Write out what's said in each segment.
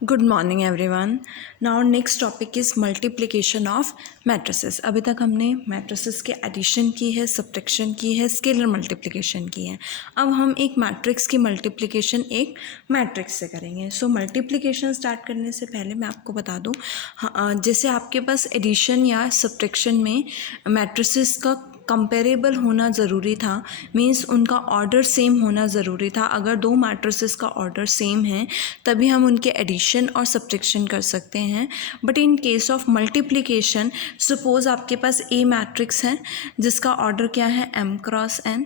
Good morning everyone. Now next topic is multiplication of matrices. अभी तक हमने matrices के एडिशन की है, सब्ट्रैक्शन की है, स्केलर मल्टीप्लिकेशन की है। अब हम एक मैट्रिक्स की मल्टीप्लिकेशन एक मैट्रिक्स से करेंगे। सो मल्टीप्लिकेशन स्टार्ट करने से पहले मैं आपको बता दूं, जैसे आपके पास एडिशन या सब्ट्रैक्शन में मैट्रिसेस का कंपेरेबल होना ज़रूरी था, मींस उनका ऑर्डर सेम होना ज़रूरी था। अगर दो मैट्रिसेस का ऑर्डर सेम है तभी हम उनके एडिशन और सब्ट्रैक्शन कर सकते हैं। But in case of multiplication, suppose आपके पास ए मैट्रिक्स है जिसका ऑर्डर क्या है m क्रॉस n,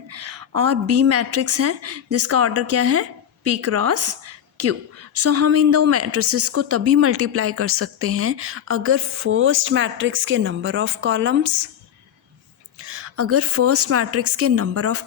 और बी मैट्रिक्स है जिसका ऑर्डर क्या है p क्रॉस q। सो हम इन दो मैट्रिसेस को तभी मल्टीप्लाई कर सकते हैं अगर फर्स्ट मैट्रिक्स के number of columns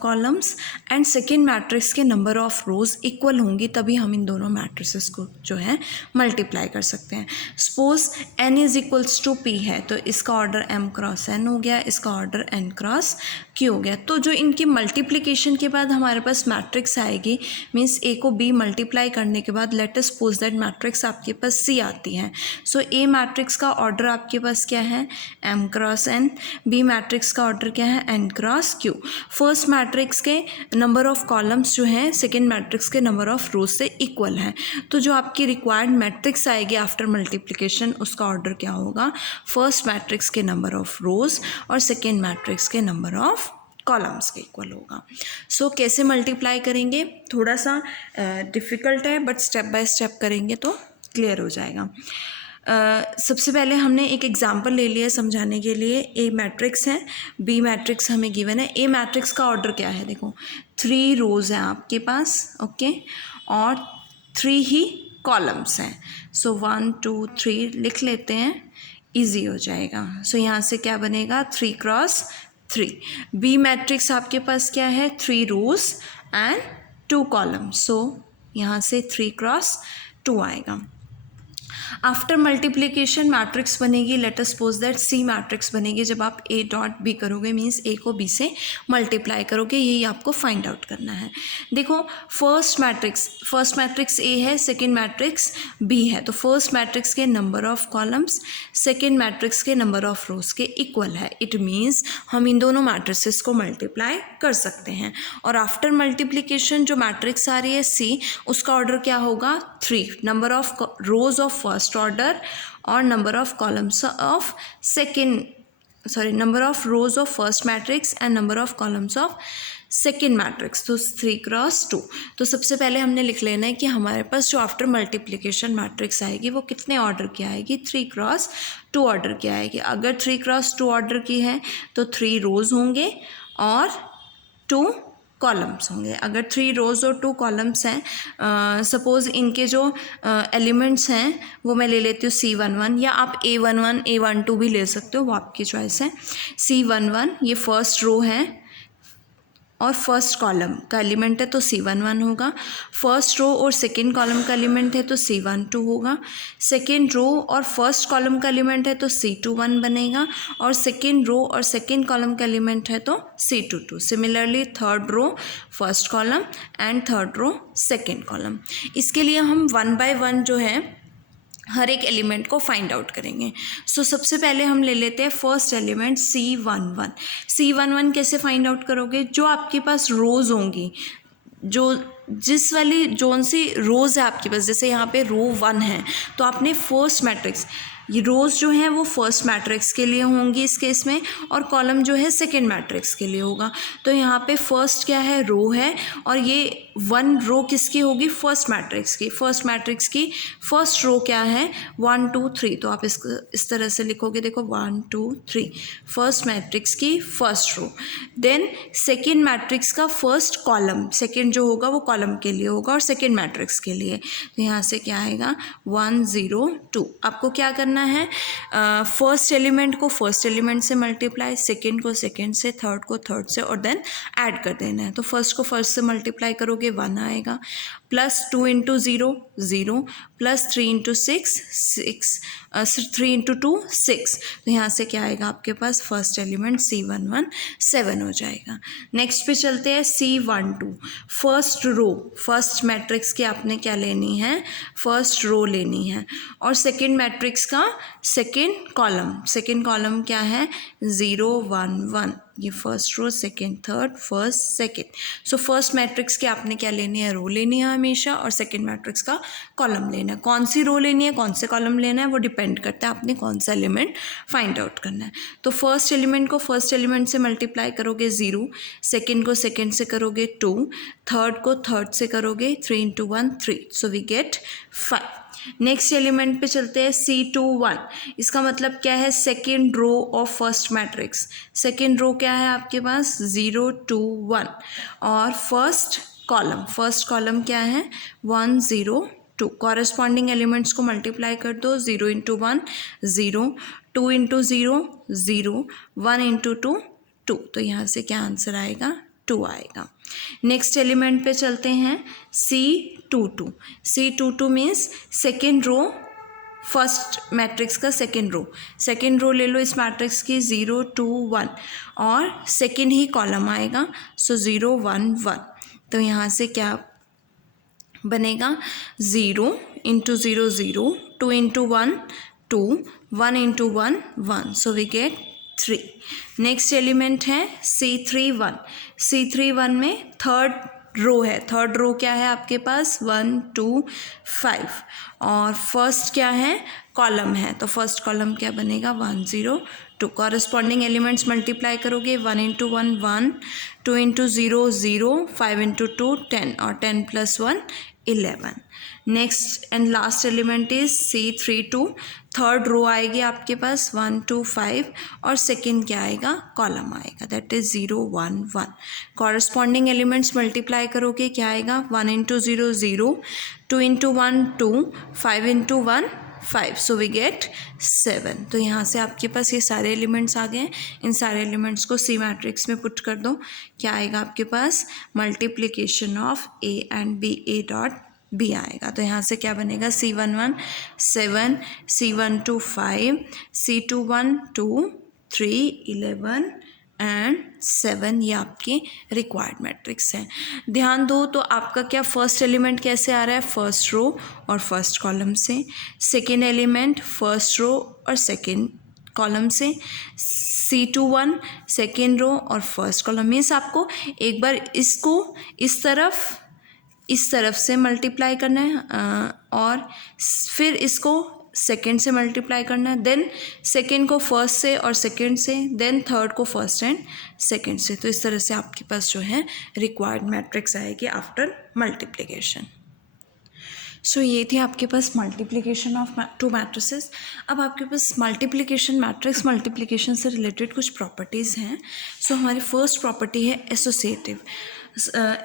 columns and second matrix के नंबर ऑफ रोज इक्वल होंगी, तभी हम इन दोनों मैट्रिसेस को जो है मल्टीप्लाई कर सकते हैं। Suppose n is equals to p है तो इसका ऑर्डर m क्रॉस n हो गया, इसका ऑर्डर n क्रॉस q हो गया। तो जो इनकी मल्टीप्लिकेशन के बाद हमारे पास मैट्रिक्स आएगी, मीन्स a को b मल्टीप्लाई करने के बाद late us suppose that matrix आपके पास c आती है। सो a मैट्रिक्स का ऑर्डर आपके पास क्या है m cross n, b matrix का ऑर्डर क्या है n cross q। First matrix के नंबर ऑफ कॉलम्स जो हैं सेकेंड मैट्रिक्स के नंबर ऑफ रोज से इक्वल है, तो जो आपकी रिक्वायर्ड मैट्रिक्स आएगी आफ्टर मल्टीप्लिकेशन उसका ऑर्डर क्या होगा, फर्स्ट मैट्रिक्स के नंबर ऑफ रोज और सेकेंड मैट्रिक्स के नंबर ऑफ कॉलम्स के इक्वल होगा। सो कैसे मल्टीप्लाई करेंगे, थोड़ा सा डिफ़िकल्ट है बट स्टेप बाय स्टेप करेंगे तो क्लियर हो जाएगा। सबसे पहले हमने एक एग्जांपल ले लिया समझाने के लिए। ए मैट्रिक्स है, बी मैट्रिक्स हमें गिवन है। ए मैट्रिक्स का ऑर्डर क्या है, देखो 3 रोज़ हैं आपके पास, ओके, और 3 ही कॉलम्स हैं। सो 1 2 3 लिख लेते हैं, इजी हो जाएगा। सो यहाँ से क्या बनेगा 3 क्रॉस 3। बी मैट्रिक्स आपके पास क्या है 3 रोज़ एंड 2 कॉलम्स, सो यहाँ से 3 क्रॉस 2 आएगा। आफ्टर मल्टीप्लिकेशन मैट्रिक्स बनेगी, let us suppose that C matrix बनेगी जब आप ए डॉट बी करोगे, मीन्स ए को बी से मल्टीप्लाई करोगे। यही आपको फाइंड आउट करना है। देखो फर्स्ट मैट्रिक्स ए है, सेकेंड मैट्रिक्स बी है, तो फर्स्ट मैट्रिक्स के number of columns second matrix के नंबर ऑफ रोज के इक्वल है। इट मीन्स हम इन दोनों मैट्रिसेस को मल्टीप्लाई कर सकते हैं। और आफ्टर मल्टीप्लिकेशन जो मैट्रिक्स आ रही है सी, उसका ऑर्डर क्या होगा 3, number of rows of first order और number of columns of number of rows of first matrix and number of columns of second matrix, तो 3 क्रॉस 2। तो सबसे पहले हमने लिख लेना है कि हमारे पास जो आफ्टर मल्टीप्लिकेशन मैट्रिक्स आएगी वो कितने ऑर्डर की आएगी, 3 क्रॉस 2 ऑर्डर की आएगी। अगर 3 क्रॉस 2 ऑर्डर की है तो 3 रोज होंगे और 2 कॉलम्स होंगे। अगर 3 रोज़ और 2 कॉलम्स हैं, सपोज़ इनके जो एलिमेंट्स हैं वो मैं ले लेती हूँ C11, या आप A11 A12 भी ले सकते हो, वो आपकी चॉइस है। C11 ये फर्स्ट रो है और फर्स्ट कॉलम का एलिमेंट है तो C11 होगा। फर्स्ट रो और सेकेंड कॉलम का एलिमेंट है तो C12 होगा। सेकेंड रो और फर्स्ट कॉलम का एलिमेंट है तो C21 बनेगा, और सेकेंड रो और सेकेंड कॉलम का एलिमेंट है तो C22। Similarly third row first column and third row second column. इसके लिए हम 1 बाय 1 जो है हर एक एलिमेंट को फाइंड आउट करेंगे। सो सबसे पहले हम ले लेते हैं फर्स्ट एलिमेंट C11। C11 कैसे फाइंड आउट करोगे, जो आपके पास रोज़ होंगी, जिस वाली जोन सी रोज़ है आपके पास, जैसे यहाँ पे रो 1 है तो आपने फर्स्ट मैट्रिक्स, ये रोज़ जो हैं वो फर्स्ट मैट्रिक्स के लिए होंगी इस केस में, और कॉलम जो है सेकेंड मैट्रिक्स के लिए होगा। तो यहाँ पे फर्स्ट क्या है रो है, और ये 1 रो किसकी होगी, फर्स्ट मैट्रिक्स की। फर्स्ट मैट्रिक्स की फर्स्ट रो क्या है 1 2 3, तो आप इसको इस तरह से लिखोगे, देखो 1 2 3 फर्स्ट मैट्रिक्स की first row. Then second matrix का फर्स्ट कॉलम, सेकेंड जो होगा वो कॉलम के लिए होगा और सेकेंड मैट्रिक्स के लिए, तो यहाँ से क्या आएगा 1 0 2। आपको क्या करना है, फर्स्ट एलिमेंट को फर्स्ट एलिमेंट से मल्टीप्लाई, सेकेंड को सेकेंड से, थर्ड को थर्ड से, और देन ऐड कर देना है। तो फर्स्ट को फर्स्ट से मल्टीप्लाई करोगे 1 आएगा, plus 2 into 0 0, plus 3 into 6 6, 3 into 2 6। तो यहाँ से क्या आएगा आपके पास, फर्स्ट एलिमेंट C11 7 हो जाएगा। नेक्स्ट पे चलते हैं C12, first row, first matrix की आपने क्या लेनी है, फर्स्ट रो लेनी है, और सेकेंड मैट्रिक्स का सेकेंड कॉलम क्या है 0 1 1, ये first row, second third, first second. So first matrix की आपने क्या लेनी है, रो लेनी है हमेशा, और सेकेंड मैट्रिक्स का कॉलम लेना है। कौन सी रो लेनी है, कौन से कॉलम लेना है, वो डिपेंड करता है आपने कौन सा एलिमेंट फाइंड आउट करना है। तो फर्स्ट एलिमेंट को फर्स्ट एलिमेंट से मल्टीप्लाई करोगे 0, सेकेंड को सेकेंड से करोगे 2, थर्ड को थर्ड से करोगे 3 into 1 3, so we get 5। Next element पे चलते हैं C21, इसका मतलब क्या है, second row of first matrix. Second row क्या है आपके पास 0 2 1, और फर्स्ट कॉलम क्या है 1 0 2। कॉरेस्पॉन्डिंग एलिमेंट्स को मल्टीप्लाई कर दो, 0 इंटू 1 0, 2 इंटू 0 0, 1 इंटू 2 2। तो यहाँ से क्या आंसर आएगा, 2 आएगा। नेक्स्ट एलिमेंट पे चलते हैं C22, C22 means second row, first matrix का सेकेंड रो ले लो इस मैट्रिक्स की 0 2 1, और सेकेंड ही कॉलम आएगा, सो 0 1 1। तो यहाँ से क्या बनेगा, 0 into 0 0, 2 into 1 2, 1 into 1 1, so we get 3। Next element है C31 में थर्ड रो है, थर्ड रो क्या है आपके पास 1 2 5, और फर्स्ट क्या है कॉलम है, तो फर्स्ट कॉलम क्या बनेगा 1 0 2। कॉरेस्पॉन्डिंग एलिमेंट्स मल्टीप्लाई करोगे, 1 इंटू 1 1, 2 इंटू 0 0, 5 इंटू 2 10, और 10 plus 1 11। Next and last element is C32, third row आएगी आपके पास 1 2 5, और सेकेंड क्या आएगा कॉलम आएगा, that is 0 1 1। Corresponding elements multiply करोगे, क्या आएगा 1 into 0 0, 2 into 1 2, 5 into 1 5, so we get 7। तो यहाँ से आपके पास ये सारे एलिमेंट्स आ गए। इन सारे एलिमेंट्स को C मैट्रिक्स में पुट कर दो, क्या आएगा आपके पास, multiplication of A and B, A dot B आएगा। तो यहाँ से क्या बनेगा, C11 7, C12 5, C21 2 3 11 एंड 7, ये आपकी रिक्वायर्ड मैट्रिक्स है। ध्यान दो, तो आपका क्या फर्स्ट एलिमेंट कैसे आ रहा है, फर्स्ट रो और फर्स्ट कॉलम से, सेकेंड एलिमेंट फर्स्ट रो और सेकेंड कॉलम से, C21 सेकेंड रो और फर्स्ट कॉलम। मीन्स आपको एक बार इसको इस तरफ से मल्टीप्लाई करना है, और फिर इसको सेकेंड से मल्टीप्लाई करना है, देन सेकेंड को फर्स्ट से और सेकेंड से, देन थर्ड को फर्स्ट एंड सेकेंड से। तो इस तरह से आपके पास जो है रिक्वायर्ड मैट्रिक्स आएगी आफ्टर मल्टीप्लिकेशन। सो ये थी आपके पास मल्टीप्लिकेशन ऑफ टू मैट्रिसेस। अब आपके पास मैट्रिक्स मल्टीप्लिकेशन से रिलेटेड कुछ प्रॉपर्टीज़ हैं। सो हमारी फर्स्ट प्रॉपर्टी है एसोसिएटिव।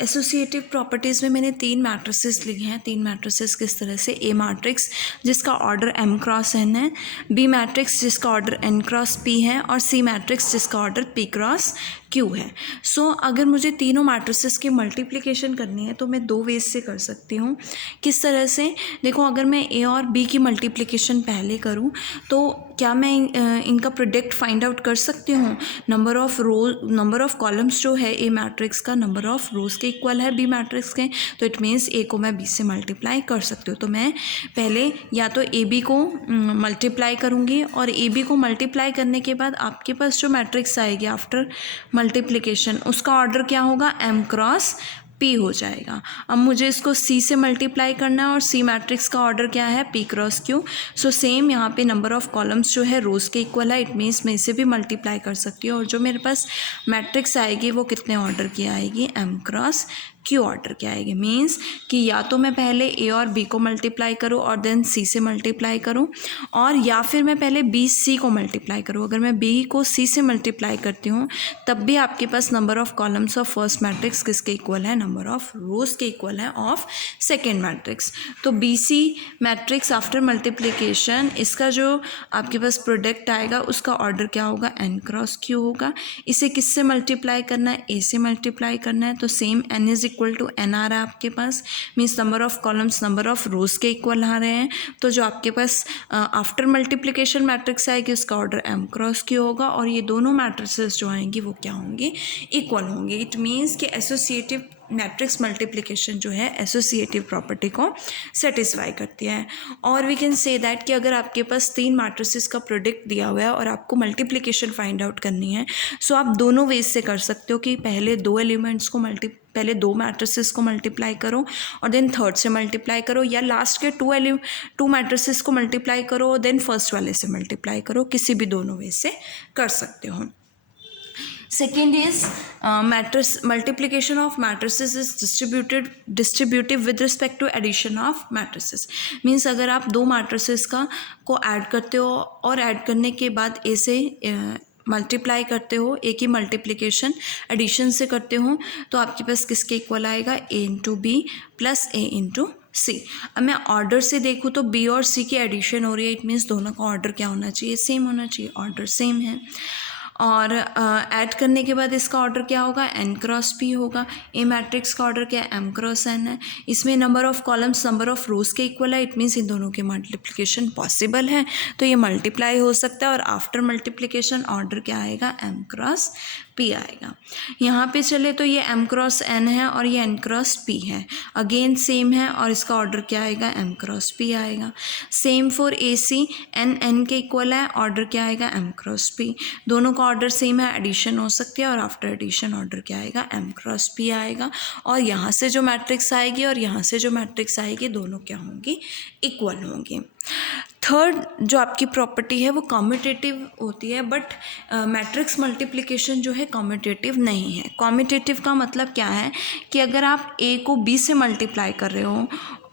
एसोसिएटिव प्रॉपर्टीज़ में मैंने 3 मैट्रिसेस लिखे हैं। 3 मैट्रिसेस किस तरह से, ए मैट्रिक्स जिसका ऑर्डर m क्रॉस n है, बी मैट्रिक्स जिसका ऑर्डर n क्रॉस p है, और सी मैट्रिक्स जिसका ऑर्डर p क्रॉस q है। सो अगर मुझे तीनों मैट्रिसेस की मल्टीप्लिकेशन करनी है तो मैं 2 वेज से कर सकती हूँ। किस तरह से, देखो अगर मैं a और b की मल्टीप्लिकेशन पहले करूँ तो क्या मैं इनका प्रोडक्ट फाइंड आउट कर सकती हूँ। नंबर ऑफ कॉलम्स जो है ए मैट्रिक्स का नंबर ऑफ रोज़ के इक्वल है बी मैट्रिक्स के, तो इट मीन्स ए को मैं बी से मल्टीप्लाई कर सकती हूँ। तो मैं पहले या तो ए बी को मल्टीप्लाई करूँगी, और ए बी को मल्टीप्लाई करने के बाद आपके पास जो मैट्रिक्स आएगी आफ्टर मल्टीप्लिकेशन उसका ऑर्डर क्या होगा, एम क्रॉस पी हो जाएगा। अब मुझे इसको सी से मल्टीप्लाई करना है, और सी मैट्रिक्स का ऑर्डर क्या है, P cross Q. So same यहाँ पे नंबर ऑफ कॉलम्स जो है रोज़ के इक्वल है, इट मीन्स मैं इसे भी मल्टीप्लाई कर सकती हूँ। और जो मेरे पास मैट्रिक्स आएगी वो कितने ऑर्डर की आएगी, एम क्रॉस क्यू ऑर्डर की आएगी। मीन्स कि या तो मैं पहले ए और बी को मल्टीप्लाई करूँ और देन सी से मल्टीप्लाई करूँ, और या फिर मैं पहले बी सी को मल्टीप्लाई करूँ। अगर मैं बी को सी से मल्टीप्लाई करती हूँ तब भी आपके पास number of columns of first matrix किसके इक्वल है, नंबर ऑफ रोज़ के इक्वल है ऑफ सेकेंड मैट्रिक्स। तो B C matrix after multiplication इसका जो आपके पास प्रोडक्ट आएगा उसका ऑर्डर क्या होगा, एन क्रॉस क्यू होगा। इसे किससे मल्टीप्लाई करना है, ए से मल्टीप्लाई करना है। तो same n is equal to n आ रहा है आपके पास, means number of columns number of rows के इक्वल आ रहे हैं। तो जो आपके पास आफ्टर मल्टीप्लिकेशन मैट्रिक्स आएगी उसका ऑर्डर m क्रॉस q होगा, और ये दोनों मैट्रिसेस जो आएंगी वो क्या होंगी, इक्वल होंगे। इट मीन्स कि एसोसिएटिव मैट्रिक्स मल्टीप्लिकेशन जो है एसोसिएटिव प्रॉपर्टी को सेटिस्फाई करती है। और वी कैन से दैट कि अगर आपके पास 3 मैट्रिसेस का प्रोडक्ट दिया हुआ है और आपको मल्टीप्लिकेशन फाइंड आउट करनी है, सो आप दोनों वेज से कर सकते हो कि पहले 2 एलिमेंट्स को पहले 2 मैट्रिसेस को मल्टीप्लाई करो और देन थर्ड से मल्टीप्लाई करो, या लास्ट के 2 मैट्रिसेस को मल्टीप्लाई करो और देन फर्स्ट वाले से मल्टीप्लाई करो, किसी भी दोनों वे से कर सकते हो। Second is multiplication of matrices is distributive with respect to addition of matrices. Means अगर आप 2 matrices को ऐड करते हो और ऐड करने के बाद ए से मल्टीप्लाई करते हो, ए की मल्टीप्लिकेशन एडिशन से करते हो, तो आपके पास किसके इक्वल आएगा, ए इंटू बी प्लस ए इंटू सी। अब मैं ऑर्डर से देखूँ तो बी और सी की एडिशन हो रही है, इट मीन्स दोनों का ऑर्डर क्या होना चाहिए, सेम होना चाहिए, ऑर्डर सेम है। और ऐड करने के बाद इसका ऑर्डर क्या होगा, n क्रॉस p होगा। ए मैट्रिक्स का ऑर्डर क्या है, m क्रॉस n है। इसमें number of columns number of rows के इक्वल है, इट मीन्स इन दोनों के मल्टीप्लिकेशन पॉसिबल है, तो ये मल्टीप्लाई हो सकता है। और आफ्टर मल्टीप्लिकेशन ऑर्डर क्या आएगा, m क्रॉस p आएगा। यहाँ पे चले तो ये m क्रॉस n है और ये n क्रॉस p है, अगेन सेम है, और इसका ऑर्डर क्या आएगा, m क्रॉस p आएगा। Same for A C, n के इक्वल है, ऑर्डर क्या आएगा, m क्रॉस p। दोनों का ऑर्डर सेम है, एडिशन हो सकती है, और आफ्टर एडिशन ऑर्डर क्या आएगा, m क्रॉस p आएगा। और यहाँ से जो मैट्रिक्स आएगी और यहाँ से जो मैट्रिक्स आएगी दोनों क्या होंगी, इक्वल होंगी। थर्ड जो आपकी प्रॉपर्टी है वो कम्यूटेटिव होती है, बट मैट्रिक्स मल्टीप्लिकेशन जो है कम्यूटेटिव नहीं है। कम्यूटेटिव का मतलब क्या है कि अगर आप ए को बी से मल्टीप्लाई कर रहे हो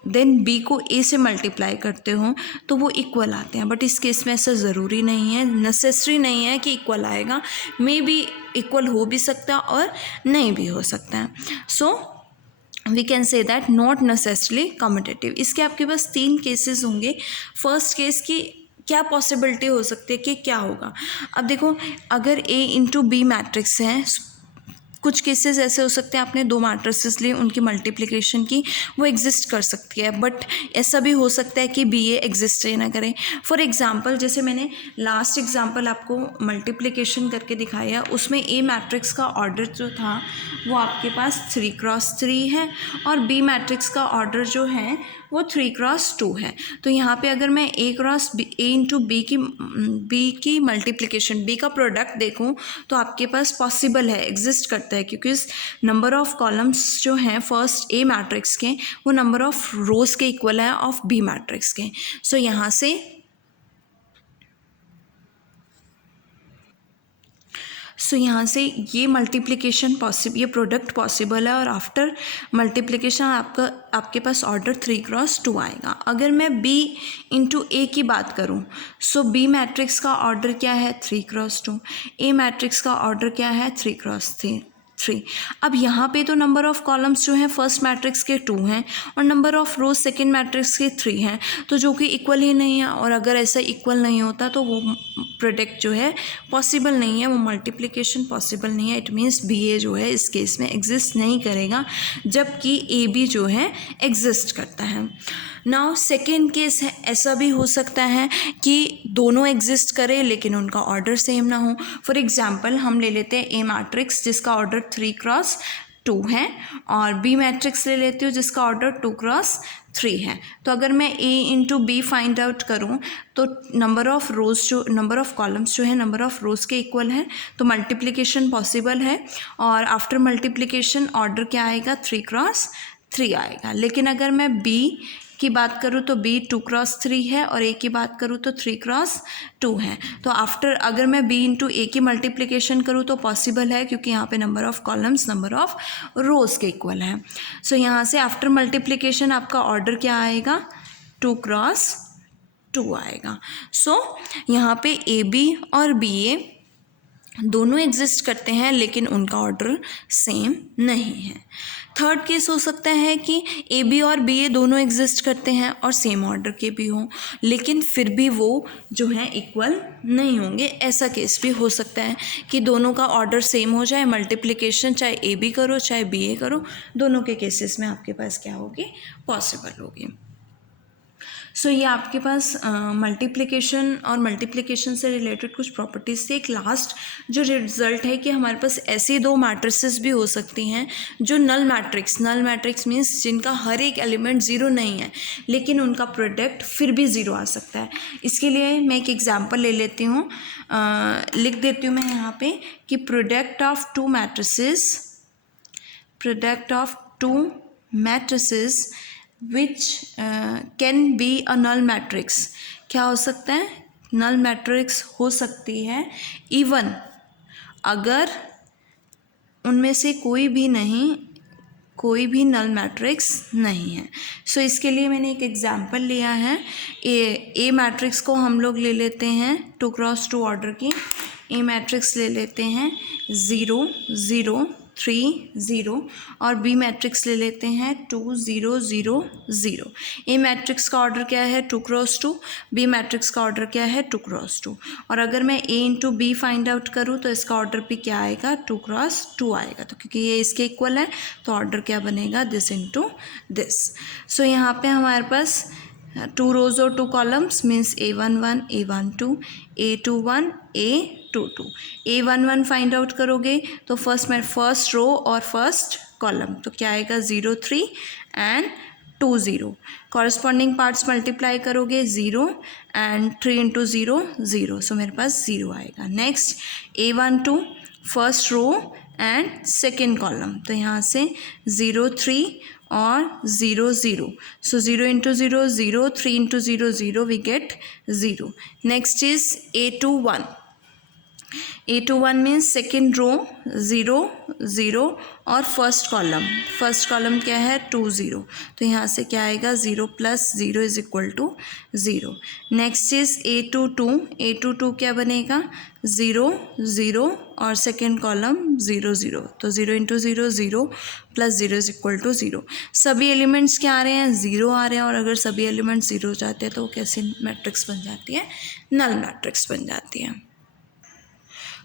देन बी को ए से मल्टीप्लाई करते हो तो वो इक्वल आते हैं, बट इस केस में ऐसा ज़रूरी नहीं है, नेसेसरी नहीं है कि इक्वल आएगा, मे बी इक्वल हो भी सकता है और नहीं भी हो सकता है। So we can say that not necessarily commutative. इसके आपके पास 3 केसेस होंगे। फर्स्ट केस की क्या पॉसिबिलिटी हो सकती है कि क्या होगा, अब देखो अगर ए इंटू बी मैट्रिक्स है, कुछ केसेस ऐसे हो सकते हैं आपने 2 मैट्रिसेस लिए, उनकी मल्टीप्लिकेशन की, वो एग्जिस्ट कर सकती है, बट ऐसा भी हो सकता है कि बी ए एग्जिस्ट ही ना करें। फॉर एग्जांपल जैसे मैंने लास्ट एग्जांपल आपको मल्टीप्लिकेशन करके दिखाया, उसमें ए मैट्रिक्स का ऑर्डर जो था वो आपके पास 3 क्रॉस 3 है और बी मैट्रिक्स का ऑर्डर जो है वो 3 क्रॉस 2 है। तो यहाँ पे अगर मैं ए क्रॉस बी, ए इंटू बी की मल्टीप्लिकेशन, बी का प्रोडक्ट देखूँ तो आपके पास पॉसिबल है, एग्जिस्ट करता है, क्योंकि नंबर ऑफ कॉलम्स जो हैं फर्स्ट ए मैट्रिक्स के वो नंबर ऑफ रोज के इक्वल है ऑफ बी मैट्रिक्स के। सो यहाँ से यहाँ से ये मल्टीप्लिकेशन ये प्रोडक्ट पॉसिबल है, और आफ्टर मल्टीप्लिकेशन आपके पास ऑर्डर 3 क्रॉस 2 आएगा। अगर मैं b इंटू ए की बात करूँ, सो बी मैट्रिक्स का ऑर्डर क्या है, 3 क्रॉस 2, ए मैट्रिक्स का ऑर्डर क्या है, 3 क्रॉस 3। अब यहाँ पे तो नंबर ऑफ कॉलम्स जो हैं फर्स्ट मैट्रिक्स के 2 हैं और number of rose second matrix के 3 हैं, तो जो कि इक्वल ही नहीं है, और अगर ऐसा इक्वल नहीं होता तो वो प्रोडक्ट जो है पॉसिबल नहीं है, वो मल्टीप्लिकेशन पॉसिबल नहीं है। इट मीन्स बी ए जो है इस केस में एग्जिस्ट नहीं करेगा, जबकि ए बी जो है एग्जिस्ट करता है। नाउ सेकेंड केस है, ऐसा भी हो सकता है कि दोनों एग्जिस्ट करें लेकिन उनका ऑर्डर सेम ना हो। फॉर एग्जांपल हम ले लेते हैं ए मैट्रिक्स जिसका ऑर्डर 3 क्रॉस 2 है, और बी मैट्रिक्स ले लेती हूँ जिसका ऑर्डर 2 क्रॉस 3 है। तो अगर मैं ए इंटू बी फाइंड आउट करूँ तो नंबर ऑफ कॉलम्स जो है नंबर ऑफ रोज के इक्वल है, तो मल्टीप्लिकेशन पॉसिबल है, और आफ्टर मल्टीप्लिकेशन ऑर्डर क्या आएगा, 3 क्रॉस 3 आएगा। लेकिन अगर मैं बी की बात करूँ तो b 2 क्रॉस 3 है और a की बात करूँ तो 3 क्रॉस 2 है। तो आफ्टर अगर मैं b इंटू ए की मल्टीप्लिकेशन करूँ तो पॉसिबल है, क्योंकि यहाँ पे number of columns number of rows के इक्वल है। सो यहाँ से आफ्टर मल्टीप्लिकेशन आपका ऑर्डर क्या आएगा, 2 क्रॉस 2 आएगा। सो यहाँ पे ए बी और बी ए दोनों एग्जिस्ट करते हैं लेकिन उनका ऑर्डर सेम नहीं है। थर्ड केस हो सकता है कि ए बी और बी ए दोनों एग्जिस्ट करते हैं और सेम ऑर्डर के भी हों, लेकिन फिर भी वो जो हैं इक्वल नहीं होंगे। ऐसा केस भी हो सकता है कि दोनों का ऑर्डर सेम हो जाए, मल्टीप्लिकेशन चाहे ए बी करो चाहे बी ए करो, दोनों के केसेस में आपके पास क्या होगी, पॉसिबल होगी। सो ये आपके पास मल्टीप्लिकेशन और मल्टीप्लिकेशन से रिलेटेड कुछ प्रॉपर्टीज़ थी। एक लास्ट जो रिजल्ट है कि हमारे पास ऐसी दो मैट्रिसेस भी हो सकती हैं जो नल मैट्रिक्स मीन्स जिनका हर एक एलिमेंट ज़ीरो नहीं है लेकिन उनका प्रोडक्ट फिर भी ज़ीरो आ सकता है। इसके लिए मैं एक एग्जांपल ले लेती हूँ, लिख देती हूँ मैं यहाँ पे कि product of two matrices which can be a null matrix. क्या हो सकता है, नल मैट्रिक्स हो सकती है इवन अगर उनमें से कोई भी नल मैट्रिक्स नहीं है। सो इसके लिए मैंने एक एग्जांपल लिया है। ए मैट्रिक्स को हम लोग ले लेते हैं 2x2 ऑर्डर की। ए मैट्रिक्स ले लेते हैं 0 0 3 0 और बी मैट्रिक्स ले लेते हैं 2 0 0 0। ए मैट्रिक्स का ऑर्डर क्या है 2x2, बी मैट्रिक्स का ऑर्डर क्या है 2x2। और अगर मैं ए इंटू बी फाइंड आउट करूँ तो इसका ऑर्डर भी क्या आएगा 2x2 आएगा। तो क्योंकि ये इसके इक्वल है तो ऑर्डर क्या बनेगा, दिस इंटू दिस। सो यहाँ पे हमारे पास 2 रोज और 2 columns means A11 A12 A21 A22। A11 find out करोगे तो फर्स्ट रो और फर्स्ट कॉलम तो क्या आएगा 0 3 एंड 2 0। कॉरस्पॉन्डिंग पार्ट्स मल्टीप्लाई करोगे 0 एंड 3 इंटू 0 0। सो मेरे पास 0 आएगा। Next A12 first row and second column तो यहाँ से 0 3 और 0 0। So 0 into 0 0, 3 into 0 0, we get 0। Next is A21। A21 means second row 0 0 और फर्स्ट कॉलम क्या है 2 0। तो यहाँ से क्या आएगा 0 plus 0 is equal to 0। Next is A22 क्या बनेगा 0 0 और सेकेंड कॉलम 0 0। तो 0 into 0 0 plus 0 is equal to 0। सभी एलिमेंट्स क्या आ रहे हैं 0 आ रहे हैं और अगर सभी एलिमेंट्स 0 हो जाते हैं तो वो कैसी मैट्रिक्स बन जाती है, नल मैट्रिक्स बन जाती है।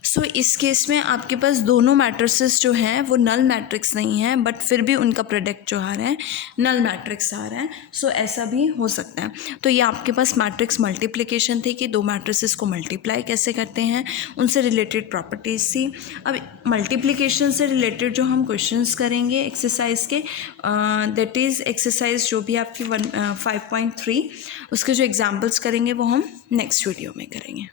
सो इस केस में आपके पास दोनों मैट्रिसेस जो हैं वो नल मैट्रिक्स नहीं हैं बट फिर भी उनका प्रोडक्ट जो आ रहा है नल मैट्रिक्स आ रहा है। सो ऐसा भी हो सकता है। तो ये आपके पास मैट्रिक्स मल्टीप्लिकेशन थी कि दो मैट्रिसेस को मल्टीप्लाई कैसे करते हैं, उनसे रिलेटेड प्रॉपर्टीज़ थी। अब मल्टीप्लिकेशन से रिलेटेड जो हम क्वेश्चंस करेंगे एक्सरसाइज के, दैट इज़ एक्सरसाइज जो भी आपकी 5.3 उसके जो एग्जाम्पल्स करेंगे वो हम नेक्स्ट वीडियो में करेंगे।